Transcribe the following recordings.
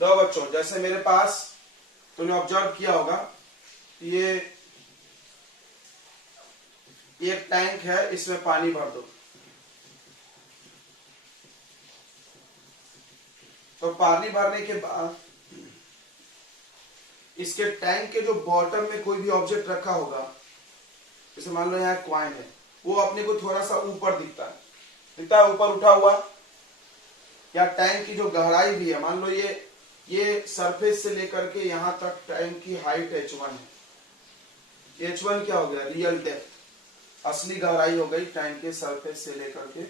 दो बच्चों, जैसे मेरे पास तूने ऑब्जर्व किया होगा, ये एक टैंक है, इसमें पानी भर दो। तो पानी भरने के बाद इसके टैंक के जो बॉटम में कोई भी ऑब्जेक्ट रखा होगा, जैसे मान लो यहाँ कॉइन है, वो अपने को थोड़ा सा ऊपर दिखता है, ऊपर उठा हुआ। या टैंक की जो गहराई भी है, मान लो ये सरफेस से लेकर के यहां तक टैंक की हाइट h1 है। h1 क्या हो गया? रियल डेप्थ, असली गहराई हो गई टैंक के सरफेस से लेकर के।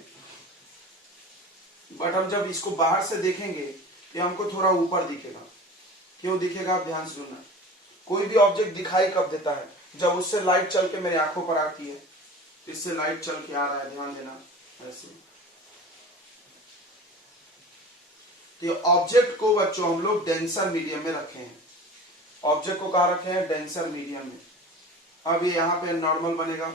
बट हम जब इसको बाहर से देखेंगे तो हमको थोड़ा ऊपर दिखेगा। क्यों दिखेगा? आप ध्यान से सुनना। कोई भी ऑब्जेक्ट दिखाई कब देता है? जब उससे लाइट चल के मेरी आंखों पर आती है। इससे लाइट चल के आ रहा है, ध्यान देना ऐसे। तो ऑब्जेक्ट को बच्चों हम लोग डेंसर मीडियम में रखे हैं। ऑब्जेक्ट को कहा रखे हैं? डेंसर मीडियम में। अब ये यहां पे नॉर्मल बनेगा,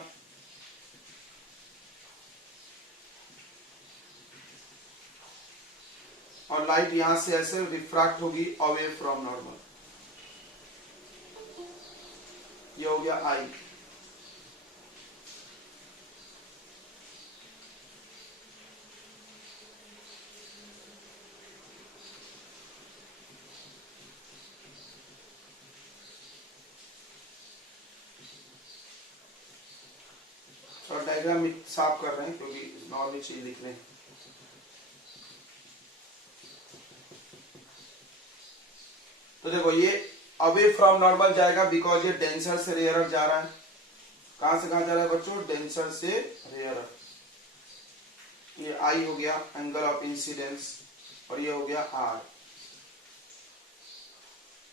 और लाइट यहां से ऐसे रिफ्रैक्ट होगी अवे फ्रॉम नॉर्मल। ये हो गया आई। और डायग्राम साफ कर रहे हैं क्योंकि नॉर्मल चीज लिख रहे हैं। तो देखो ये अवे फ्रॉम नॉर्मल जाएगा बिकॉज ये डेंसर से रेयरर जा रहा है। कहां से कहां जा रहा है बच्चों? डेंसर से रेयरर। ये आई हो गया एंगल ऑफ इंसिडेंस, और ये हो गया आर।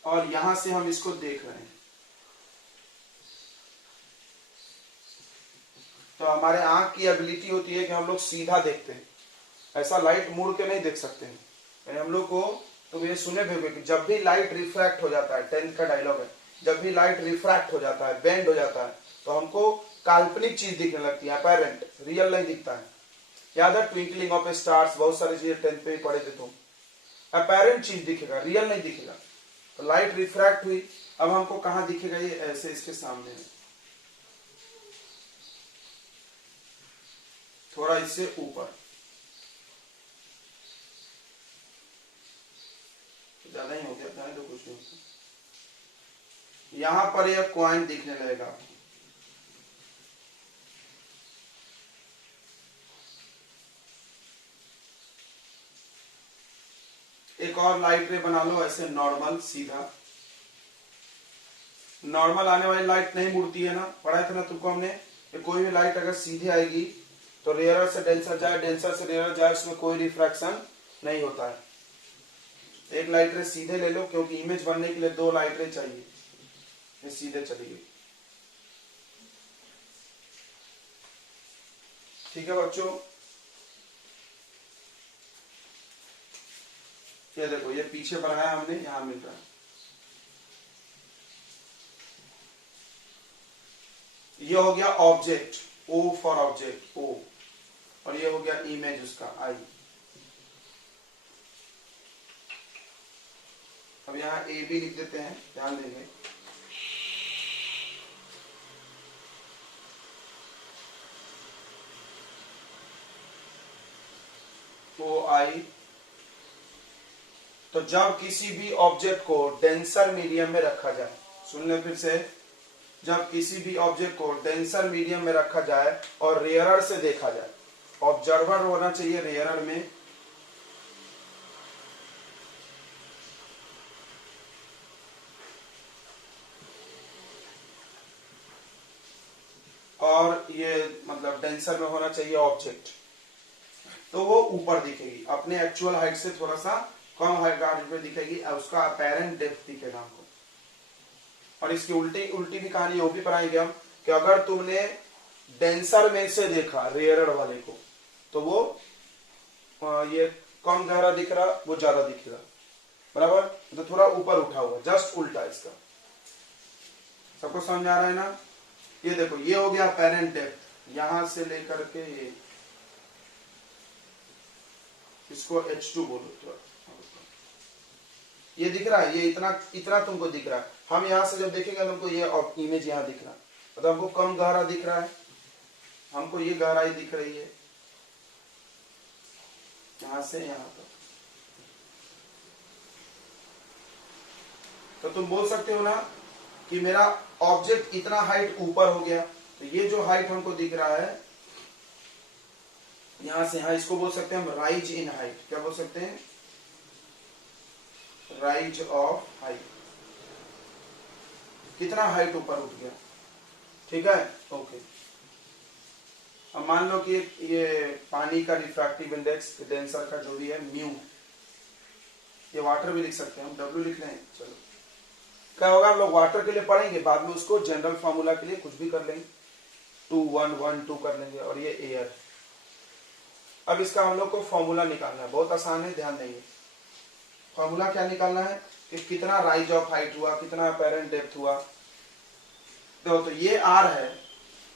और यहां से हम इसको देख रहे हैं, तो हमारे आंख की एबिलिटी होती है कि हम लोग सीधा देखते हैं, ऐसा लाइट मुड़ के नहीं देख सकते हैं। यानी हम लोग को, तो ये सुने भी कि जब भी लाइट रिफ्रैक्ट हो जाता है, 10th का डायलॉग है, जब भी लाइट रिफ्रैक्ट हो जाता है, बेंड हो जाता है, तो हमको काल्पनिक चीज दिखने लगती है, अपैरेंट, रियल नहीं दिखता है। याद है ट्विंकलिंग ऑफ स्टार्स, बहुत सारी चीजें 10th पे ही पढ़े थे तुम। अपैरेंट चीज दिखेगा, रियल नहीं दिखेगा। तो लाइट रिफ्रैक्ट हुई, अब हमको कहां दिखेगा? ये ऐसे इसके सामने है, थोड़ा इससे ऊपर, ज्यादा ही हो गया था तो कुछ नहीं होता। यहां पर यह कॉइन दिखने लगेगा। एक और लाइट रे बना लो ऐसे नॉर्मल सीधा। नॉर्मल आने वाली लाइट नहीं मुड़ती है ना, पढ़ा था ना तुमको हमने, कि कोई भी लाइट अगर सीधे आएगी तो रेयरर से डेंसर जाए, डेंसर से रेयरर जाए, उसमें कोई रिफ्रैक्शन नहीं होता है। एक लाइट रे सीधे ले लो, क्योंकि इमेज बनने के लिए दो लाइट रे चाहिए। ये सीधे चली गई। ठीक है बच्चों, ये देखो ये पीछे बनाया हमने, यहां मिल रहा है। ये हो गया ऑब्जेक्ट, ओ फॉर ऑब्जेक्ट, ओ, और ये हो गया इमेज उसका, आई। अब यहां ए भी लिख देते हैं, ध्यान देंगे। ओ आई। तो जब किसी भी ऑब्जेक्ट को डेंसर मीडियम में रखा जाए, सुन ले फिर से, जब किसी भी ऑब्जेक्ट को डेंसर मीडियम में रखा जाए और रेयरर से देखा जाए, ऑब्जर्वर होना चाहिए रेयरर में, और ये मतलब डेंसर में होना चाहिए ऑब्जेक्ट, तो वो ऊपर दिखेगी, अपने एक्चुअल हाइट से थोड़ा सा कम हाइट पे दिखेगी, उसका अपेरेंट डेप्थ दिखेगा हमको। और इसकी उल्टी भी कहानी वो भी पढ़ाएंगे हम, कि अगर तुमने डेंसर में से देखा रेयरर वाले को, तो वो ये कम गहरा दिख रहा, वो ज्यादा दिखेगा, बराबर। तो थोड़ा ऊपर उठा हुआ, जस्ट उल्टा इसका। सबको समझ आ रहा है ना? ये देखो ये हो गया अपेरेंट डेप्थ, यहां से लेकर के ये, इसको H2 बोलो, तो ये दिख रहा है, ये इतना इतना तुमको दिख रहा है। हम यहाँ से जब देखेंगे तुमको ये इमेज यहाँ दिख रहा है, मतलब हमको कम गहरा दिख रहा है, हमको ये गहराई दिख रही है यहाँ से यहाँ तक। तो तुम बोल सकते हो ना कि मेरा ऑब्जेक्ट इतना हाइट ऊपर हो गया, तो ये जो हाइट हमको दिख रहा है यहां से यहाँ, इसको बोल सकते हैं हम राइज इन हाइट। क्या बोल सकते हैं? Rise of height. कितना हाइट ऊपर उठ गया, ठीक है, ओके। अब मान लो कि ये पानी का रिफ्रैक्टिव इंडेक्स डेंसर का जो भी है म्यू, ये वाटर भी लिख सकते हैं हम, डब्ल्यू लिख लें। चलो क्या होगा, हम लोग वाटर के लिए पढ़ेंगे, बाद में उसको जनरल फॉर्मूला के लिए कुछ भी कर लेंगे, 2 1 1 2 कर लेंगे। और ये एयर, अब इसका हम लोग को फॉर्मूला निकालना है, बहुत आसान है, ध्यान देंगे। फॉर्मूला क्या निकालना है कि कितना राइज ऑफ हाइट हुआ, कितना अपेरेंट डेप्थ हुआ। देखो तो ये आर है,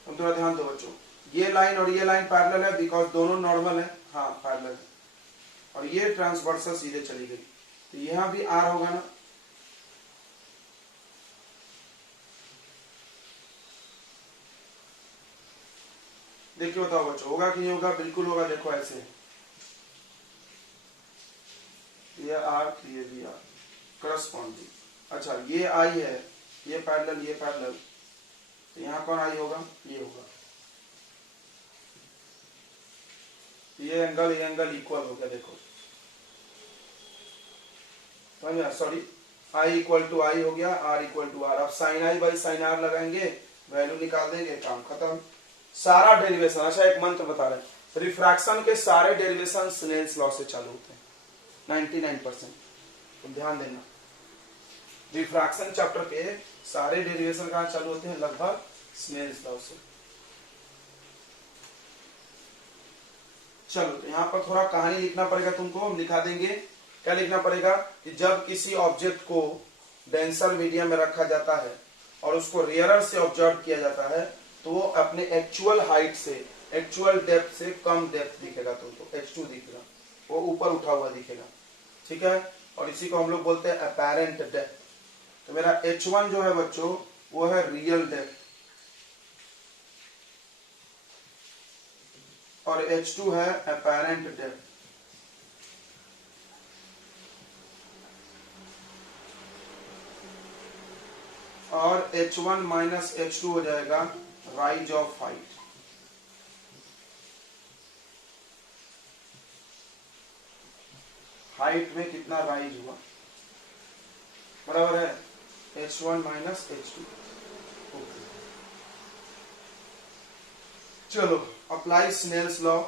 हम थोड़ा ध्यान दो बच्चों, ये लाइन और ये लाइन पैरेलल है बिकॉज दोनों नॉर्मल है, हाँ पैरेलल है, और ये ट्रांसवर्सल सीधे चली गई, तो यहां भी आर होगा ना। देखिए बताओ बच्चों, होगा कि नहीं होगा? बिल्कुल होगा। देखो ऐसे, ये आर, ये भी आर, करस्पॉन्डिंग। अच्छा ये आई है, ये पैरेलल, ये पैरेलल, तो यहाँ कौन आई होगा? ये होगा। ये एंगल इक्वल हो गया, देखो समझ, sorry, i equal to i हो गया, आर इक्वल टू आर। अब sine i by sine r लगाएंगे, वैल्यू निकाल देंगे, काम खत्म, सारा डेरिवेशन। अच्छा एक मंत्र बता रहे हैं, रिफ्रैक्शन के सारे डेरिवेशन स्नेल्स लॉ से चालू होते हैं 99%, तो ध्यान देना। रिफ्रैक्शन चैप्टर के सारे डेरिवेशन कहाँ चालू होते हैं? लगभग स्नेल्स लॉ से। चलो तो यहाँ पर थोड़ा कहानी लिखना पड़ेगा तुमको, हम लिखा देंगे। क्या लिखना पड़ेगा कि जब किसी ऑब्जेक्ट को डेंसर मीडियम में रखा जाता है और उसको रेयरर से ऑब्जर्व किया जाता है, तो वो अपने एक्चुअल हाइट से, एक्चुअल डेप्थ से कम डेप्थ दिखेगा तुमको, H2 दिखेगा, वो ऊपर उठा हुआ दिखेगा, ठीक है। और इसी को हम लोग बोलते हैं अपैरेंट डेप्थ। तो मेरा H1 जो है बच्चों वो है रियल डेप्थ, और H2 है अपैरेंट डेप्थ। और H1 माइनस H2 हो जाएगा राइज ऑफ हाइट। हाइट में कितना राइज हुआ, बराबर है H1 माइनस H2। चलो apply Snell's law.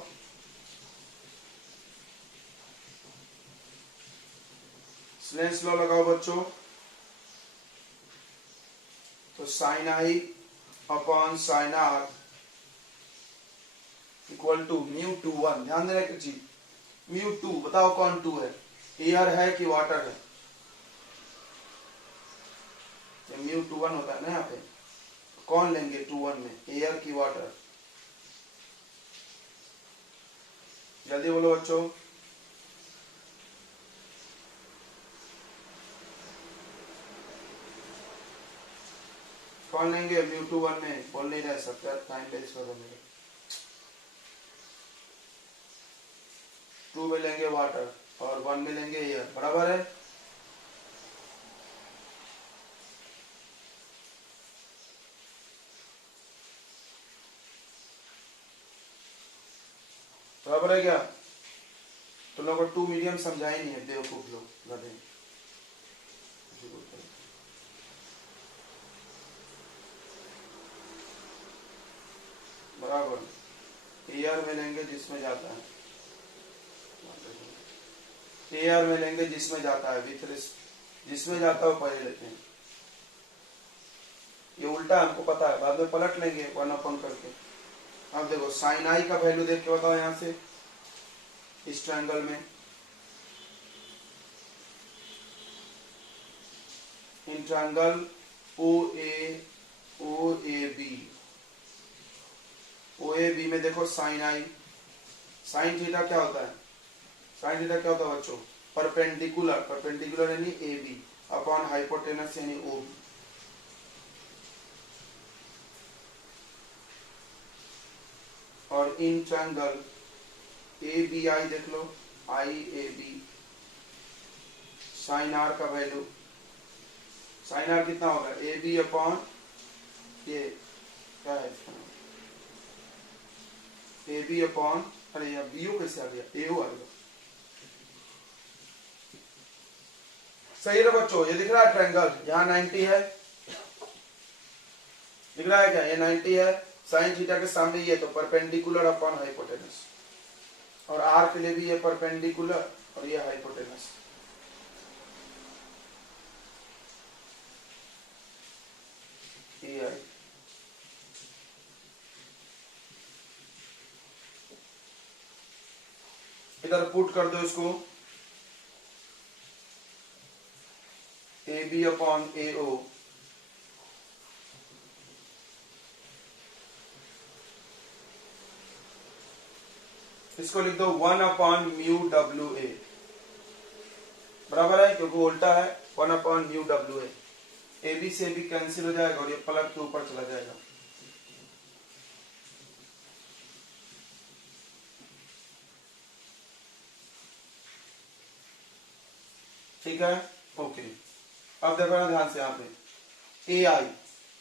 Snell's law लगाओ बच्चों, तो sine i upon sine r equal to mu 2 1। ध्यान देना एक चीज, म्यू 2, बताओ कौन 2 है? एयर है कि वाटर है? म्यू 2 1 होता है ना यहाँ पे, कौन लेंगे 2 1 में, एयर की वाटर? जल्दी बोलो बच्चों। कौन लेंगे म्यू 2 1 में? बोल नहीं रह सकता, टाइम वेस्ट कर देंगे। 2 में लेंगे वाटर और 1 में लेंगे एयर, बराबर है। बराबर है क्या? तो लोग 2 मीडियम समझा ही नहीं है, बेवकूफ लोग, गधे। बराबर, एयर में लेंगे जिसमें जाता है, एयर में लेंगे जिसमें जाता है, विथ जिसमें जाता है वो पहले लेते हैं। ये उल्टा हमको पता है, बाद में पलट लेंगे 1 अपॉन करके। अब देखो साइन आई का वैल्यू देख के बताओ यहां से, इस ट्रायंगल में in triangle O A B में देखो साइन आई, साइन थीटा क्या होता है? साइन थीटा क्या होता है बच्चों? परपेंडिकुलर, परपेंडिकुलर यानी ए बी अपॉन हाइपोटेनस यानी ओ बी। और in triangle A B I देख लो, आई ए बी, साइन आर का वैल्यू, साइन आर कितना होगा ए बी अपॉन ये क्या है इसका नाम, ए बी अपॉन, अरे यार बी यू कैसे आ गया, ए यू आ गया। सही है बच्चों, ये दिख रहा है ट्रायंगल, यहाँ 90 है, दिख रहा है क्या, ये 90 है, साइन थीटा के सामने ये, तो परपेंडिकुलर अपॉन हाइपोटेनस, और आर के लिए भी ये परपेंडिकुलर और ये हाइपोटेनस। इधर पुट कर दो इसको, ए बी अपॉन ए ओ, इसको लिख दो 1 अपॉन म्यू डब्ल्यू ए, बराबर है क्योंकि उल्टा है, 1 अपॉन म्यू डब्ल्यू ए, ए बी से भी कैंसिल हो जाएगा और ये पलट के ऊपर चला जाएगा। ठीक है, ओके। अब देखो ना ध्यान से, यहाँ पे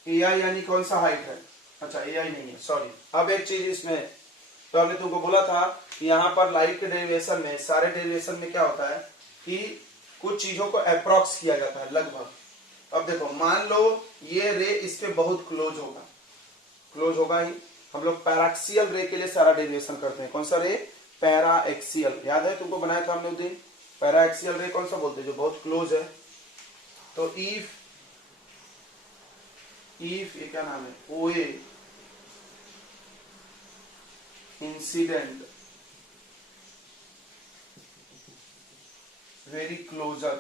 ए आई यानी कौन सा हाइट है, अच्छा ए आई नहीं है, सॉरी। अब एक चीज इसमें, तो हमने तुमको बोला था कि यहाँ पर लाइट के डेरिवेशन में, सारे डेरिवेशन में क्या होता है कि कुछ चीजों को अप्रोक्स किया जाता है, लगभग। अब देखो मान लो ये रे इस पे बहुत क्लोज होगा, क्लोज होगा ही, हम लोग पैराक्सियल रे के लिए सारा डेरिवेशन करते हैं। कौन सा रे, पैरा एक्सियल, याद है तुमको बनाया था हमने उस दिन, पैरा एक्सियल रे कौन सा बोलते हैं, जो बहुत क्लोज है। तो इफ ये क्या नाम है, O A incident very closer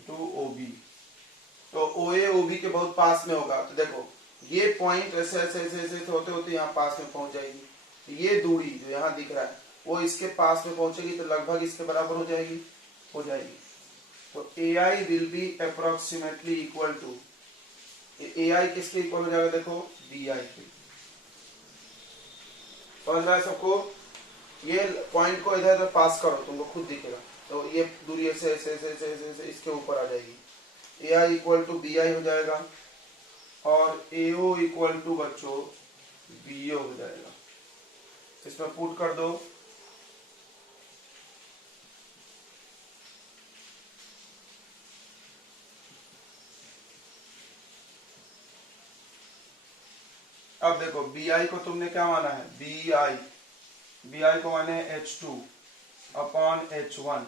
to O B, तो ओ ए ओ बी के बहुत पास में होगा। तो देखो ये पॉइंट ऐसे ऐसे ऐसे ऐसे होते होते यहाँ पास में पहुंच जाएगी, ये दूरी जो यहाँ दिख रहा है वो इसके पास में पहुंचेगी, तो लगभग इसके बराबर हो जाएगी, तो A I will be approximately equal to, A I किसके इक्वल हो जाएगा, देखो बी आई के। समझ रहा है सबको, ये पॉइंट को इधर इधर पास करो, तुमको खुद दिखेगा, तो ये दूरी ऐसे ऐसे ऐसे ऐसे ऐसे ऐसे इसके ऊपर आ जाएगी, ए आई इक्वल टू बी आई हो जाएगा, और ए ओ इक्वल टू बच्चों बी ओ हो जाएगा। इसमें पुट कर दो, अब देखो बी आई को तुमने क्या माना है, बी आई को माने H2 अपॉन H1,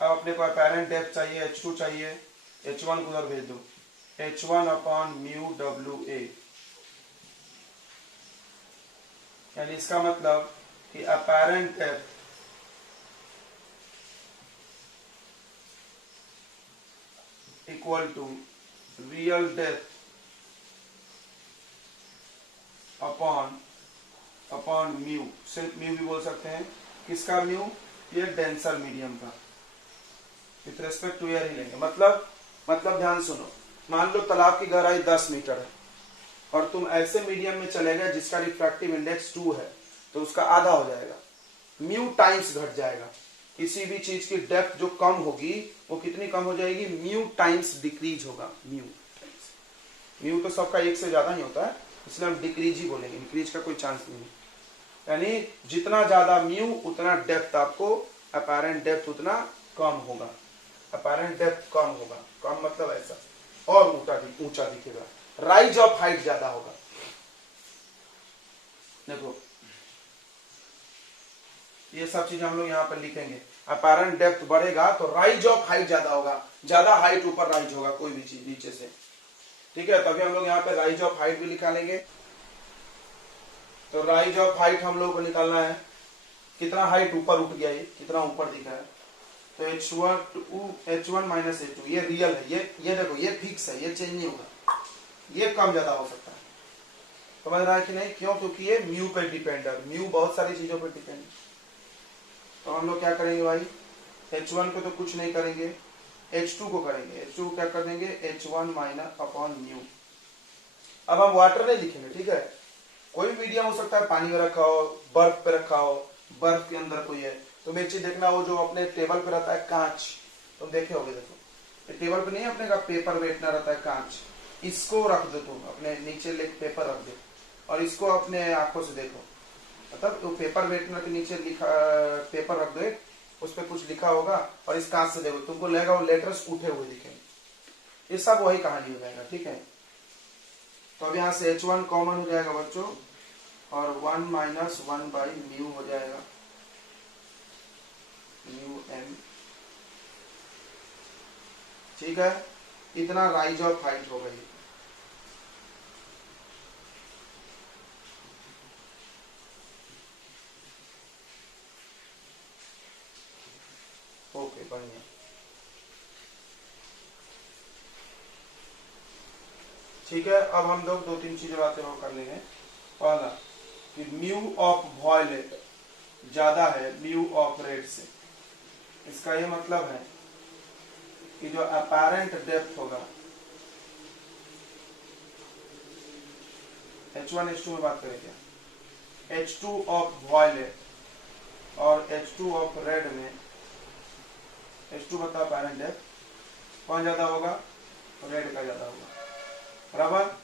अब अपने को अपैरेंट डेप्थ चाहिए, H2 चाहिए, H1 को उधर भेज दो, H1 अपॉन म्यू डब्ल्यू ए, यानी इसका मतलब कि apparent depth equal to real depth upon mu, सिर्फ म्यू भी बोल सकते हैं, किसका म्यू, ये डेंसर मीडियम का, विथ रेस्पेक्ट टू एयर ही लेंगे। मतलब ध्यान सुनो, मान लो तालाब की गहराई 10 मीटर है और तुम ऐसे मीडियम में चले गए जिसका रिफ्रैक्टिव इंडेक्स 2 है, तो उसका आधा हो जाएगा, म्यू टाइम्स घट जाएगा। किसी भी चीज की डेप्थ जो कम होगी वो कितनी कम हो जाएगी, म्यू टाइम्स डिक्रीज होगा, म्यू तो सबका 1 से ज्यादा ही होता है, इसलिए हम डिक्रीज ही बोलेंगे, इंक्रीज का कोई चांस नहीं है। यानी जितना ज्यादा म्यू उतना डेप्थ आपको, अपैरेंट डेप्थ उतना कम होगा, अपैरेंट डेप्थ कम होगा, कम मतलब ऐसा, और ऊंचा दिखेगा, राइज ऑफ हाइट ज्यादा होगा। देखो ये सब चीज हम लोग यहाँ पर लिखेंगे, अपैरेंट डेप्थ बढ़ेगा तो राइज ऑफ हाइट ज्यादा होगा, ज्यादा हाइट ऊपर राइज होगा कोई भी चीज नीचे से, ठीक है। तभी हम लोग यहाँ पे राइज ऑफ हाइट भी निकालेंगे। तो राइज ऑफ हाइट हम लोग को निकालना है, कितना हाइट ऊपर उठ गया, ये कितना ऊपर दिखा है, तो H1 माइनस H2, ये रियल है, ये देखो ये फिक्स है, ये चेंज नहीं होगा, ये कम ज्यादा हो सकता है। समझ रहा है कि नहीं? क्यों? क्योंकि ये म्यू पे डिपेंड है, म्यू बहुत सारी चीजों पर डिपेंड है। तो हम लोग क्या करेंगे भाई, H1 को तो कुछ नहीं करेंगे, H2 को करेंगे। H2 को क्या कर देंगे, H1 माइनस अपॉन म्यू। अब हम वाटर नहीं लिखेंगे, ठीक है, कोई मीडियम हो सकता है, पानी में रखा हो, बर्फ पे रखा हो, बर्फ के अंदर कोई है। तुम एक चीज देखना, वो जो अपने टेबल पे रहता है कांच, तुम देखे होगे, देखो ये टेबल पे नहीं अपने का पेपर वेटना रहता है कांच, इसको रख दो तुम अपने नीचे, लेक पेपर रख दो और इसको अपने आंखों से देखो, मतलब तो पेपर वेटनर के नीचे लिखा पेपर रख दो, उस पर कुछ लिखा होगा और इस कांच से देखो, तुमको लगेगा वो लेटर्स उठे हुए दिखेंगे। ये सब वही कहानी हो जाएगा, ठीक है। तो अब यहाँ से H1 कॉमन हो जाएगा बच्चों, और 1 माइनस 1 बाई म्यू हो जाएगा, म्यू एम, ठीक है। इतना राइज ऑफ हाइट हो गई। ओके, बढ़िया। ठीक है, अब हम लोग दो तीन चीजें बातें और कर लेंगे। पहला कि म्यू ऑफ वॉयलेट ज्यादा है म्यू ऑफ रेड से। इसका ये मतलब है कि जो अपैरेंट डेप्थ होगा, H1 H2 में बात करें क्या, H2 ऑफ वॉयलेट और H2 ऑफ रेड में, H2 बता अपैरेंट डेप्थ, कौन ज्यादा होगा, रेड का ज्यादा होगा, बराबर।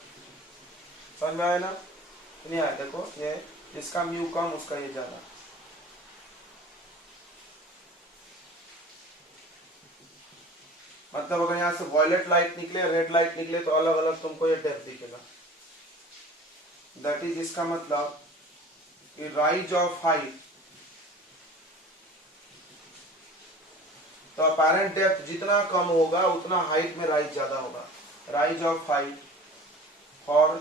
समझ में आया ना? नहीं आया? देखो ये इसका म्यू कम, उसका ये ज्यादा। मतलब अगर यहाँ से वॉयलेट लाइट निकले, रेड लाइट निकले, तो अलग अलग तुमको ये डेप्थ दिखेगा। दैट इज, इसका मतलब कि राइज ऑफ हाइट, तो अपैरेंट डेप्थ जितना कम होगा उतना हाइट में राइज ज्यादा होगा। राइज ऑफ हाइट और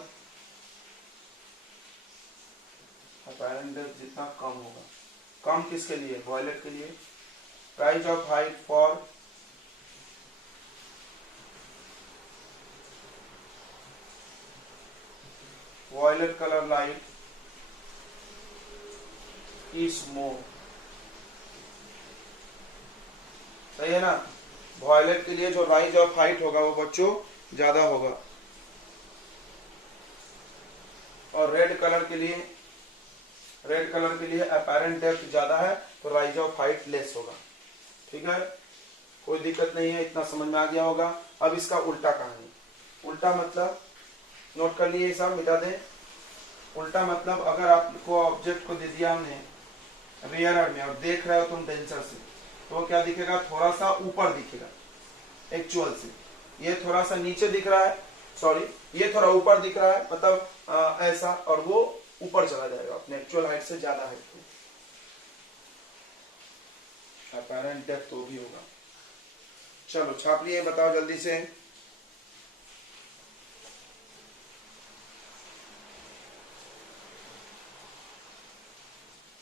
अपैरेंट डेप्थ जितना कम होगा, कम किसके लिए, वॉयलेट के लिए। Rise of height for violet colour light is more, सही है ना। वॉयलेट के लिए जो राइज ऑफ हाइट होगा वो बच्चों ज्यादा होगा, और रेड कलर के लिए अपैरेंट डेप्थ ज्यादा है, तो राइज ऑफ हाइट लेस होगा, ठीक है। कोई दिक्कत नहीं है, इतना समझ में आ गया होगा। अब इसका उल्टा कहानी, उल्टा मतलब नोट कर लिए, सब मिटा दें। उल्टा मतलब अगर आपको ऑब्जेक्ट को दे दिया हमने रियर में और देख रहे हो तुम डेंसर से, तो क्या दिखेगा, थोड़ा सा ऊपर दिखेगा एक्चुअल से, ये थोड़ा सा नीचे दिख रहा है, सॉरी ये थोड़ा ऊपर दिख रहा है, मतलब ऐसा, और वो ऊपर चला जाएगा अपने एक्चुअल हाइट से ज्यादा हाइट को, अपैरेंट डेप्थ तो भी होगा। चलो छाप लिए, बताओ जल्दी से।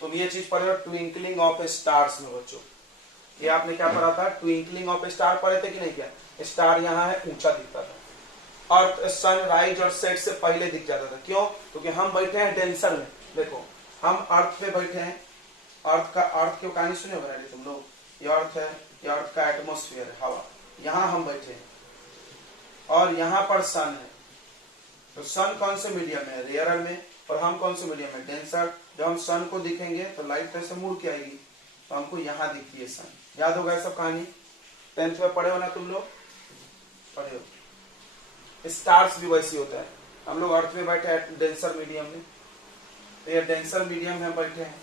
तुम ये चीज पढ़े हो ट्विंकलिंग ऑफ स्टार्स में बच्चों, ये आपने क्या पढ़ा था, ट्विंकलिंग ऑफ स्टार पढ़े थे कि नहीं? क्या स्टार यहाँ है, ऊंचा दिखता था, और सन राइज और सेट से पहले दिख जाता था। क्यों? क्योंकि हम बैठे हैं डेंसर में, देखो हम अर्थ पे बैठे हैं, अर्थ की कहानी सुने होगा तुम लोग, ये अर्थ है, ये अर्थ का एटमोस्फियर है, हवा, यहाँ हम बैठे हैं और यहाँ पर सन है। तो सन कौन से मीडियम है, रेयर में, और हम कौन से मीडियम है, डेंसर। जब हम सन को दिखेंगे तो लाइट ऐसे मुड़ के आएगी, तो हमको यहाँ दिखती है सन। याद होगा ये सब कहानी, 10th में पढ़े हो ना तुम लोग, पढ़े हो। स्टार्स भी वैसी होता है, हम लोग अर्थ में बैठे हैं डेंसर मीडियम में, तो ये डेंसर मीडियम में बैठे हैं,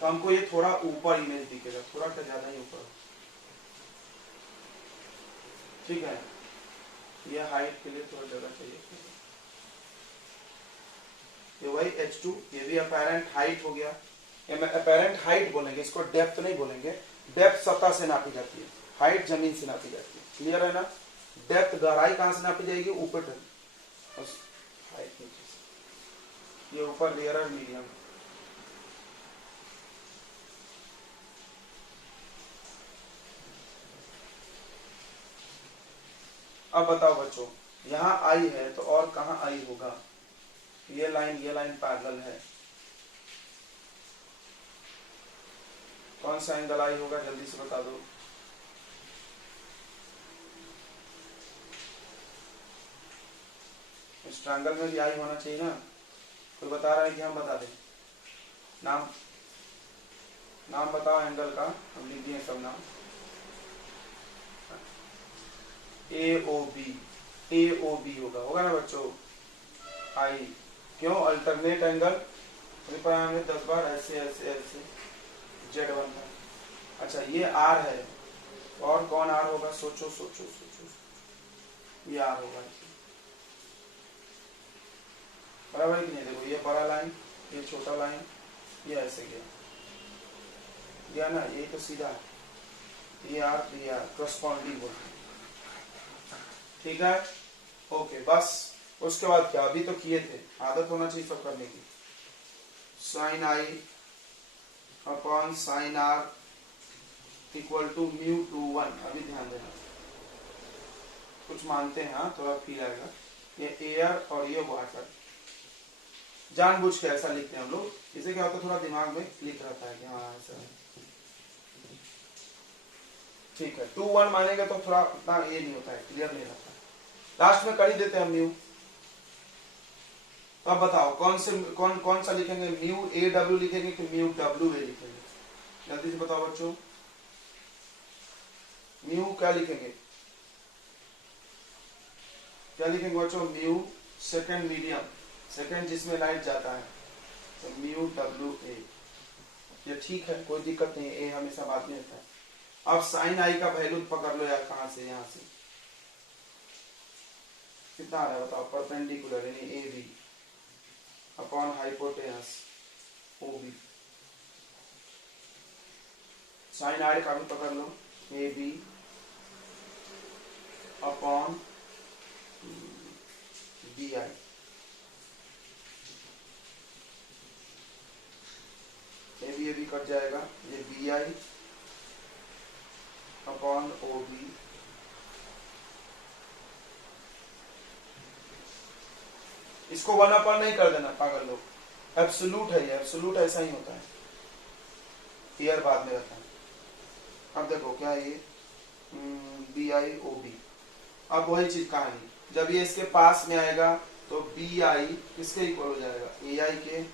तो हमको ये थोड़ा ऊपर इमेज दिखेगा, थोड़ा सा ज्यादा ही ऊपर, ठीक है। ये हाइट के लिए थोड़ा जगह चाहिए, ये वही H2, ये भी अपैरेंट हाइट हो गया। ये मैं अपैरेंट हाइट बोलेंगे, इसको डेप्थ नहीं बोलेंगे। डेप्थ सतह से नापी जाती है, हाइट जमीन से नापी जाती है, क्लियर है ना। डेप्थ गहराई कहां से नापी जाएगी, ऊपर तक, हाइट नीचे से, ये ऊपर लेयर और मीडियम। अब बताओ बच्चों, यहाँ आई है तो और कहाँ आई होगा? ये लाइन पैरेलल है, कौन सा एंगल आई होगा जल्दी से बता दो। इस ट्रायंगल में भी आई होना चाहिए ना। कोई बता रहा है कि हम बता दें? नाम बताओ एंगल का, हम लिख दिए सब नाम। ए ओ बी होगा ना बच्चों? आई क्यों? अल्टरनेट एंगल 10 बार ऐसे ऐसे ऐसे जेड बनता है। अच्छा ये आर है, और कौन आर होगा? सोचो सोचो सोचो, ये आर होगा बराबर है कि नहीं? देखो ये बड़ा लाइन, ये छोटा लाइन, ये ऐसे गया ना, ये तो सीधा ये आर करस्पॉन्डिंग बोलते हैं, ठीक है? ओके बस। उसके बाद क्या? अभी तो किए थे, आदत होना चाहिए सब करने की। Sine i upon sine r equal to mu two 1। अभी ध्यान देना, कुछ मानते हैं, हाँ थोड़ा फील आएगा। ये एयर और ये वाटर, जानबूझ के ऐसा लिखते हैं हम लोग। इसे क्या होता है, थोड़ा दिमाग में क्लिक रहता है कि हाँ ऐसा है, ठीक है। 2 1 मानेंगे तो थोड़ा इतना ये नहीं होता है, क्लियर नहीं रहता है। लास्ट में कर ही देते हैं म्यू। तो अब बताओ कौन सा लिखेंगे? म्यू ए डब्ल्यू लिखेंगे कि म्यू डब्ल्यू ए लिखेंगे? जल्दी से बताओ बच्चों, म्यू क्या लिखेंगे? क्या लिखेंगे बच्चों? म्यू सेकंड मीडियम, सेकंड जिसमें लाइट जाता है, तो म्यू डब्ल्यू ए। ये ठीक है, कोई दिक्कत नहीं, ए हमेशा बाद में होता है। अब साइन आई का वैल्यू पकड़ लो यार, कहां से? यहां से कितना आ रहा है बताओ? परपेंडिकुलर यानी A B upon hypotenuse O B. Sine I का भी पकड़ लो, A B upon B I. A B cut जाएगा, ये B I upon O B इसको 1 अपॉन नहीं कर देना पागल लोग, एब्सोल्यूट है ये, एब्सोल्यूट ऐसा ही होता है, क्लियर बाद में रहता है। अब देखो क्या है ये, बी आई ओ बी। अब वही चीज कहानी, जब ये इसके पास में आएगा तो बी आई किसके इक्वल हो जाएगा? ए आई के,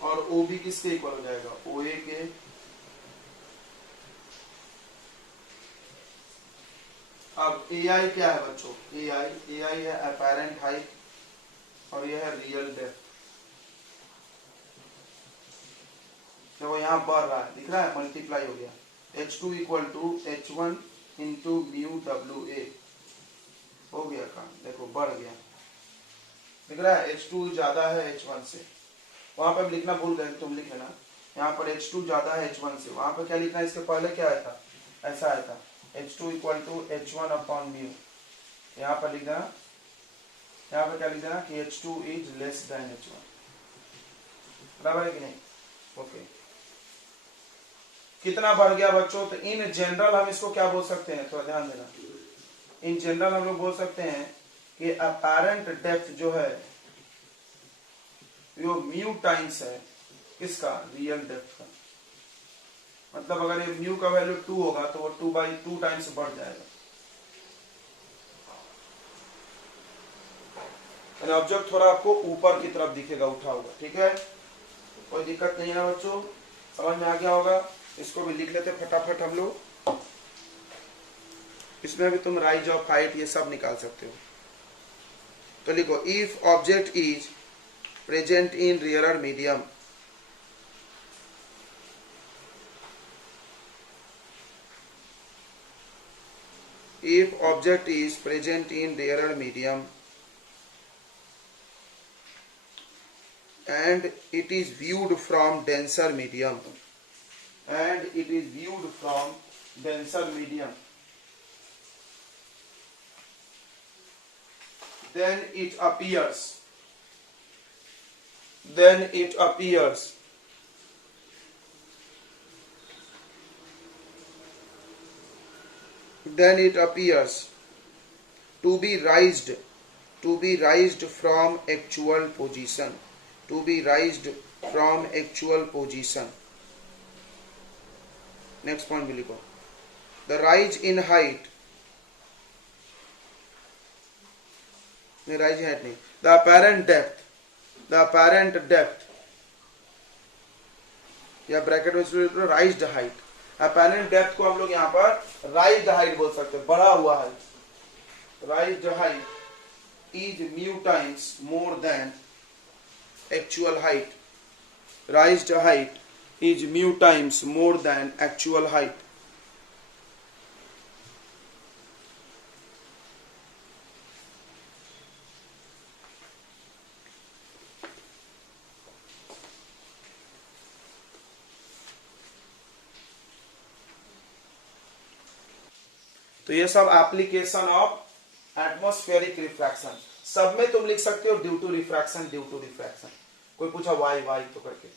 और ओ बी किसके इक्वल हो जाएगा? ओ ए के। अब ए आई क्या है बच्चों? ए आई है अपैरेंट हाइट और यह है रियल डेप्थ। देखो यहाँ बढ़ रहा है, दिख रहा है, मल्टीप्लाई हो गया। H2 equal to H1 into mu डब्ल्यू ए हो गया काम, देखो बढ़ गया, दिख रहा है? H2 ज्यादा है H1 से। वहां पर लिखना भूल गए, तुम लिख लेना, यहाँ पर H2 ज्यादा है H1 से। वहां पर क्या लिखना है? इसके पहले क्या आया था? ऐसा आया था, H2 equal to H1 upon mu. यहाँ पर लिख देना, यहाँ पर क्या लिख देना कि H2 is less than H1, बराबर है कि नहीं? ओके, कितना बढ़ गया बच्चों? तो इन जनरल हम इसको क्या बोल सकते हैं, थोड़ा ध्यान देना। इन जनरल हम लोग बोल सकते हैं कि अपैरेंट डेप्थ जो है वो म्यू टाइम्स है किसका? रियल डेप्थ का। मतलब अगर ये म्यू का वैल्यू 2 होगा तो वो 2/2 टाइम्स बढ़ जाएगा। ऑब्जेक्ट थोड़ा आपको ऊपर की तरफ दिखेगा, उठा हुआ, ठीक है? कोई दिक्कत नहीं है बच्चों, समझ में आ गया होगा। इसको भी लिख लेते फटाफट हम लोग। इसमें भी तुम राइज ऑफ हाइट ये सब निकाल सकते हो। तो लिखो, if object is present in rarer medium, if object is present in rarer medium and it is viewed from denser medium, then it appears to be raised, to be raised from actual position, to be raised from actual position. Next point भी लिखो, the rise in height, नहीं rise in height नहीं, the apparent depth, the apparent depth या bracket में raised height, apparent depth को हम लोग यहाँ पर राइज्ड हाइट बोल सकते हैं, बढ़ा हुआ height. राइज्ड height is mu times more than actual height, राइज्ड height is mu times more than actual height। तो ये सब एप्लीकेशन ऑफ एटमॉस्फेरिक रिफ्रैक्शन, सब में तुम लिख सकते हो due to refraction, due to refraction. कोई पूछा वाई वाई तो करके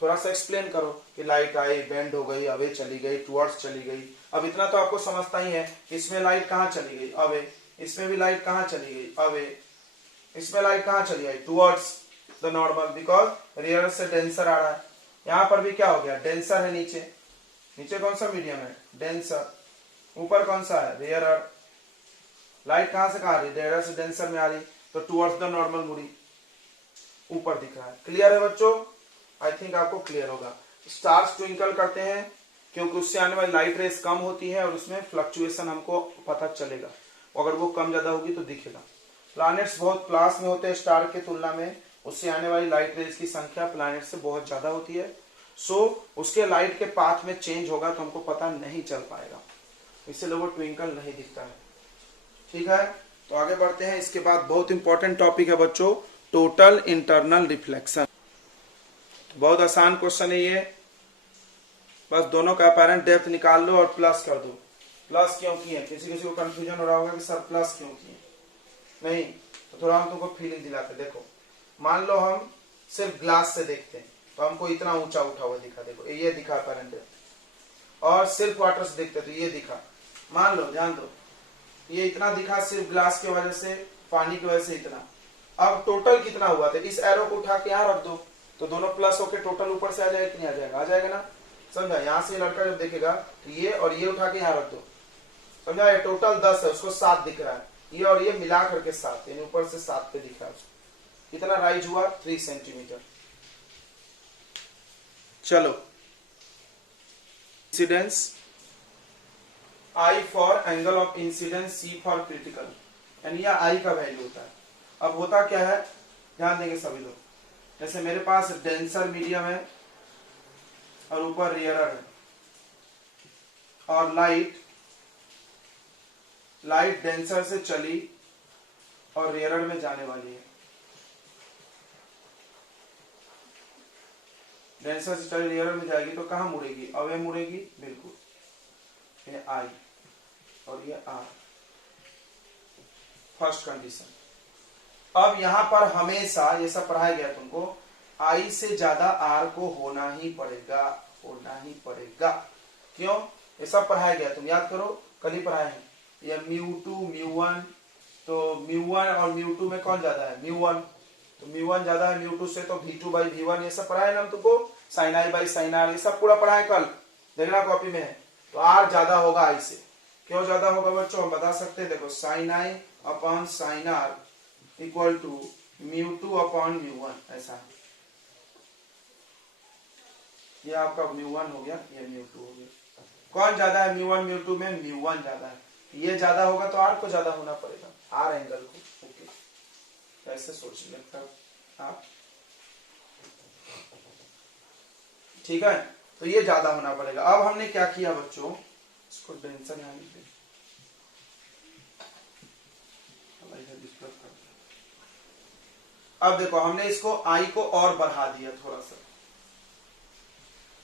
थोड़ा सा एक्सप्लेन करो कि लाइट आई, बेंड हो गई, अवे चली गई, टुवर्ड्स चली गई। अब इतना तो आपको समझता ही है, इसमें लाइट कहाँ चली गई, अवे, इसमें भी लाइट कहाँ चली गई, अवे, इसमें लाइट कहाँ चली गई, towards the normal, because rear से डेंसर आ रहा है। यहाँ पर भी क्या हो गया, डेंसर है नीचे, नीचे कौन सा मीडियम है, डेंसर, ऊपर कौन सा है, रेयरर। लाइट कहाँ से कहाँ आ रही, रेयरर से डेंसर में आ रही, तो टुवर्ड्स द नॉर्मल मुड़ी, ऊपर दिख रहा है। क्लियर है बच्चों, आई थिंक आपको क्लियर होगा। स्टार्स ट्विंकल करते हैं क्योंकि उससे आने वाली लाइट रेस कम होती है और उसमें फ्लक्चुएशन हमको पता चलेगा, अगर वो कम ज्यादा होगी तो दिखेगा। प्लैनेट्स बहुत क्लास में होते हैं स्टार के तुलना में, उससे आने वाली लाइट रेस की संख्या प्लैनेट से बहुत ज्यादा होती है। सो उसके लाइट के पाथ में चेंज होगा तो हमको पता नहीं चल पाएगा, इसलिए वो ट्विंकल नहीं दिखता है। ठीक है, तो आगे बढ़ते हैं। इसके बाद बहुत इंपॉर्टेंट टॉपिक है बच्चों, टोटल इंटरनल रिफ्लेक्शन। बहुत आसान क्वेश्चन है ये, बस दोनों का अपेरेंट डेप्थ निकाल लो और प्लस कर दो। प्लस क्यों किए, किसी किसी को कंफ्यूजन हो रहा होगा कि सर प्लस क्यों किए, नहीं तो थोड़ा हम तुमको फीलिंग दिलाते। देखो मान लो हम सिर्फ ग्लास से देखते हैं तो हमको इतना ऊंचा उठा हुआ दिखा, देखो ये दिखा अपेरेंट डेप्थ, और सिर्फ वाटर से देखते तो ये दिखा, मान लो ध्यान दो ये इतना दिखा सिर्फ ग्लास की वजह से, पानी की वजह से इतना। अब टोटल कितना हुआ था, इस एरो को उठा के यहाँ रख दो तो दोनों प्लस होके टोटल ऊपर से आ जाएगा कि नहीं आ जाएगा, आ जाएगा ना। समझा, यहाँ से लड़का जब देखेगा तो ये और ये उठा के यहाँ रख दो, समझा, ये टोटल 10 है, उसको 7 दिख रहा है, ये और ये मिला करके 7, यानी ऊपर से 7 पे दिख रहा है उसको। कितना राइज हुआ, 3 सेंटीमीटर। चलो, incidence, I for angle of incidence, C for critical, यानी यह I का वैल्यू होता है। अब होता क्या है, ध्यान देंगे सभी लोग, जैसे मेरे पास डेंसर मीडियम है और ऊपर रेयरर है, और लाइट डेंसर से चली और रेयरर में जाने वाली है। डेंसर से चली रेयरर में जाएगी तो कहां मुड़ेगी, अवे मुड़ेगी, बिल्कुल, ये I और ये R, फर्स्ट कंडीशन। अब यहां पर हमेशा ये सब पढ़ाया गया तुमको, I से ज्यादा R को होना ही पड़ेगा, होना ही पड़ेगा। क्यों, ये सब पढ़ाया गया, तुम याद करो कल ही पढ़ाए हैं। ये μ2 μ1, तो μ1 और μ2 में कौन ज्यादा है, μ1, तो μ1 ज्यादा है μ2 से, तो v2/v1, ये सब पढ़ाए ना हम तुमको, sin I/sin R, ये सब पूरा पढ़ाए कल, देखना कॉपी में है। तो R ज्यादा होगा I से, क्यों ज्यादा होगा बच्चों, हम बता सकते हैं, देखो sin I/sin R equal to μ2/μ1, ऐसा है। ये आपका μ1 हो गया, ये μ2 हो गया। कौन ज्यादा है μ1 μ2 में, μ1 ज्यादा है, ये ज्यादा होगा तो R को ज्यादा होना पड़ेगा, R एंगल को। ओके, ऐसे सोच लेते आप, ठीक है, तो ये ज्यादा होना पड़ेगा। अब हमने क्या किया बच्चों, इसको टेंशन यहाँ लिख दे, अब देखो हमने इसको I को और बढ़ा दिया थोड़ा सा,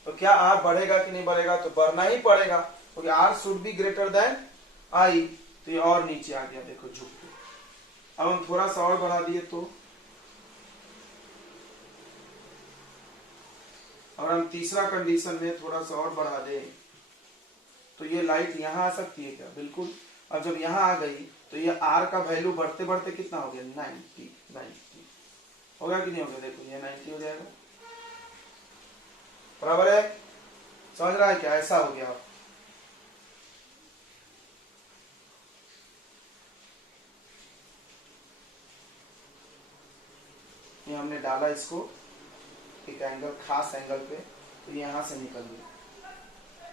तो क्या R बढ़ेगा कि नहीं बढ़ेगा, तो बढ़ना ही पड़ेगा, क्योंकि R should be greater than I, तो ये और नीचे आ गया, देखो झुक के। अब हम थोड़ा सा और बढ़ा दिए तो, और हम तीसरा कंडीशन में थोड़ा सा और बढ़ा दें तो ये लाइट यहां आ सकती है क्या, बिल्कुल। अब जब यहां आ गई तो ये आर का वैल्यू बढ़ते बढ़ते कितना हो गया 90 होगा कि नहीं होगा, देखो ये 90 हो जाएगा, बराबर है, समझ रहा है क्या, ऐसा हो गया। ये हमने डाला इसको एक एंगल, खास एंगल पे, तो यहां से निकल गया,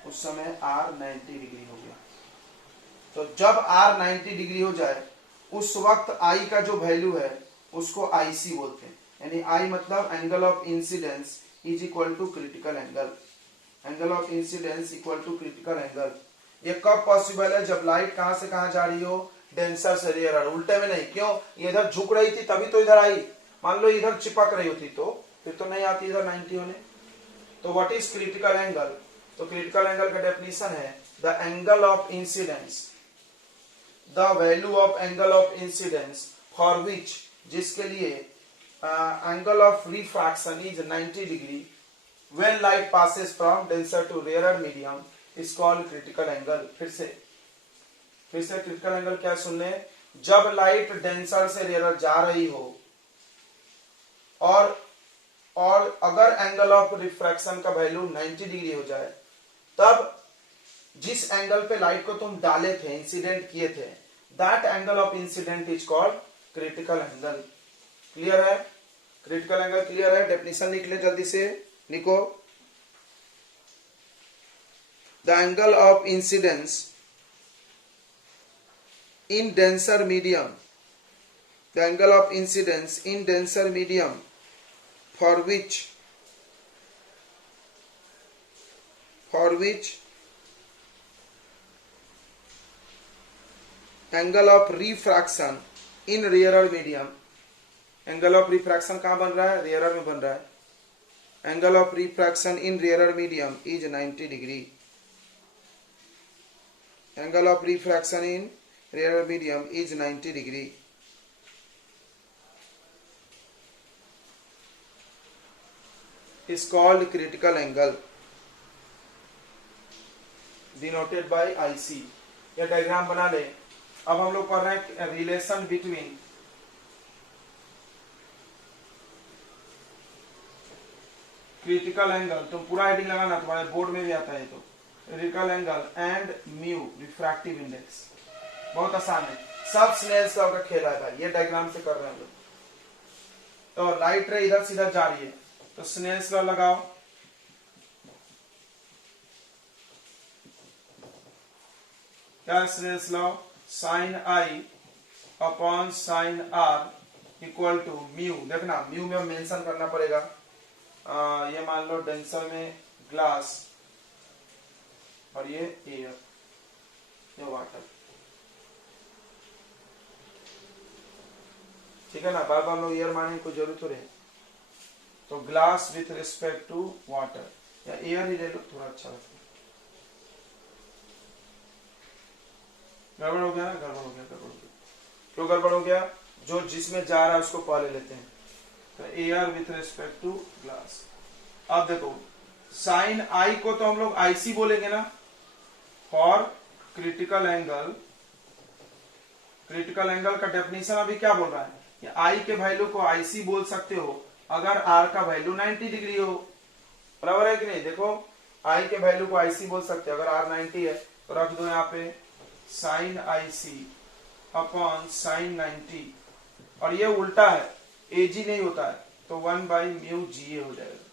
उस समय आर 90 डिग्री हो गया। तो जब आर 90 डिग्री हो जाए उस वक्त आई का जो वैल्यू है उसको आईसी बोलते हैं, यानी आई मतलब angle of incidence is equal to critical angle, angle of incidence equal to critical angle. ये कब पॉसिबल है, जब लाइट कहां से कहां जा रही हो, डेंसर से रेयर, उल्टे में नहीं, क्यों, ये इधर झुक रही थी तभी तो इधर आई, मान लो इधर चिपक रही होती तो फिर तो नहीं आती इधर 90 होने। तो व्हाट इज क्रिटिकल एंगल, तो क्रिटिकल एंगल का डेफिनेशन है the angle of incidence, the value of angle of incidence for which, जिसके लिए angle of refraction is 90 degree when light passes from denser to rarer medium is called critical angle। फिर से critical angle क्या सुन ले, जब light denser से rare जा रही हो और अगर एंगल ऑफ रिफ्रैक्शन का वैल्यू 90 डिग्री हो जाए, तब जिस एंगल पे लाइट को तुम डाले थे, इंसिडेंट किए थे, that angle of incident is called critical angle. Clear है, क्रिटिकल एंगल क्लियर है, डेफिनेशन लिख ले जल्दी से, लिखो, the angle of incidence in denser medium, the angle of incidence in denser medium for which angle of refraction in rarer medium, angle of refraction कहां बन रहा है, रेयरर में बन रहा है, angle of refraction in rarer medium is 90 degree, angle of refraction in rarer medium is 90 degree, is called critical angle denoted by IC। ये diagram बना ले। अब हम लोग पढ़ रहे हैं रिलेशन बिटवीन क्रिटिकल एंगल, तुम पूरा हेडिंग लगाना, तुम्हारे बोर्ड में भी आता है। तो critical angle and mu refractive index, बहुत आसान है, सब स्नेल्स लॉ का खेल है, ये डायग्राम से कर रहे हैं हम लोग। तो लाइट रे इधर से इधर जा रही है, तो स्नेल्स लॉ लगाओ, क्या Snell's law, sine i upon sine r equal to mu, देखना म्यू में मेंशन करना पड़ेगा, ये मान लो डेंसर में ग्लास और ये एयर, ये वाटर, ठीक है ना, बार बार हम लोग एयर मानने की जरूरत हो रही है। तो glass with respect to water, या एयर ही ले लो, थोड़ा अच्छा लगता है। गड़बड़ हो गया ना, गड़बड़ हो गया, गड़बड़ हो गया, क्यों गड़बड़ हो गया, जो जिसमें जा रहा है उसको पहले लेते हैं, तो air with respect to glass. अब देखो साइन आई को तो हम लोग आईसी बोलेंगे ना, for critical angle, critical angle का डेफिनेशन अभी क्या बोल रहा है, कि आई के वैल्यू को आईसी बोल सकते हो अगर आर का वैल्यू 90 डिग्री हो, बराबर है कि नहीं। देखो आई के वैल्यू को आईसी बोल सकते हो अगर आर 90 है, तो रख दो यहाँ पे साइन आईसी अपॉन साइन 90, और ये उल्टा है, एजी नहीं होता है, तो 1/μ GA हो जाएगा।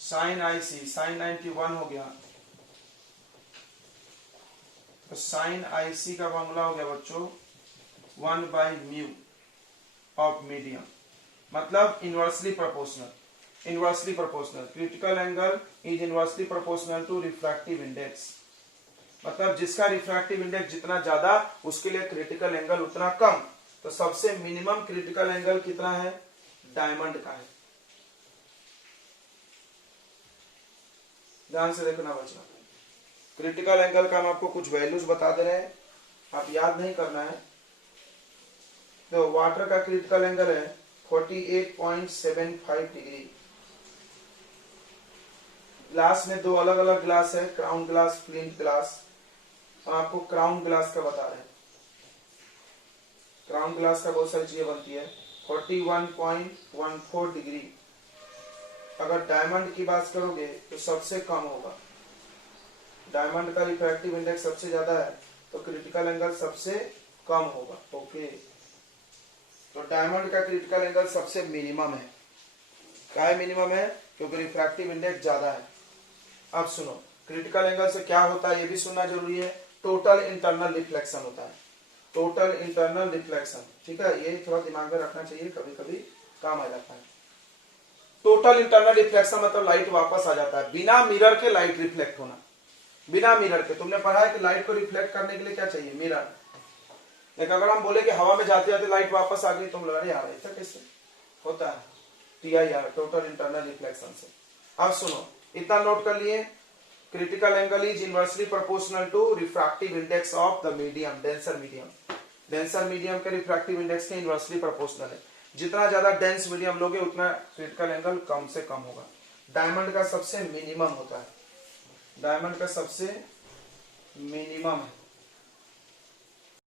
साइन आईसी, साइन 91 हो गया, तो साइन आईसी का फॉर्मूला हो गया बच्चों 1/μ ऑफ मीडियम, मतलब inversely proportional, inversely proportional, critical angle is inversely proportional to refractive index, मतलब जिसका रिफ्रैक्टिव इंडेक्स जितना ज्यादा उसके लिए क्रिटिकल एंगल उतना कम। तो सबसे मिनिमम क्रिटिकल एंगल कितना है, डायमंड का है, ध्यान से देखना बच्चा। क्रिटिकल एंगल का हम आपको कुछ वैल्यूज बता दे रहे हैं, आप याद नहीं करना है। तो वाटर का क्रिटिकल एंगल है 48.75 डिग्री। ग्लास में दो अलग अलग ग्लास है, क्राउन ग्लास, फ्लिंट ग्लास। हम आपको क्राउन ग्लास का बता रहे हैं। क्राउन ग्लास का बहुत सारी चीजें बनती है। 41.14 डिग्री। अगर डायमंड की बात करोगे तो सबसे कम होगा। डायमंड का रिफ्रैक्टिव इंडेक्स सबसे ज्यादा है तो क्रिटिकल एंगल सबसे कम होगा। ओके, तो डायमंड का क्रिटिकल एंगल सबसे मिनिमम है। क्या है मिनिमम है? क्योंकि रिफ्रैक्टिव इंडेक्स ज्यादा है। अब सुनो, क्रिटिकल एंगल से क्या होता है ये भी सुनना जरूरी है। टोटल इंटरनल रिफ्लेक्शन होता है। टोटल इंटरनल रिफ्लेक्शन, ठीक है, ये थोड़ा दिमाग में रखना चाहिए, कभी कभी काम आ जाता है। टोटल इंटरनल रिफ्लेक्शन मतलब लाइट वापस आ जाता है, बिना मिरर के लाइट रिफ्लेक्ट होना। बिना मिरर के, तुमने पढ़ा है कि लाइट को रिफ्लेक्ट करने के लिए क्या चाहिए? मिरर। लेकिन अगर हम बोले कि हवा में जाते जाते लाइट वापस आ गई, तुम लड़े यार ऐसा कैसे होता है? TIR, टोटल इंटरनल रिफ्लेक्शन से। अब सुनो, इतना नोट कर लिए, critical angle is inversely proportional to refractive index of the medium, denser medium. Denser medium के रिफ्रैक्टिव इंडेक्स के इनवर्सली प्रोपोर्शनल है। जितना ज्यादा डेंस मीडियम लोगे उतना क्रिटिकल एंगल कम से कम होगा। डायमंड का सबसे मिनिमम होता है। डायमंड का सबसे मिनिमम है।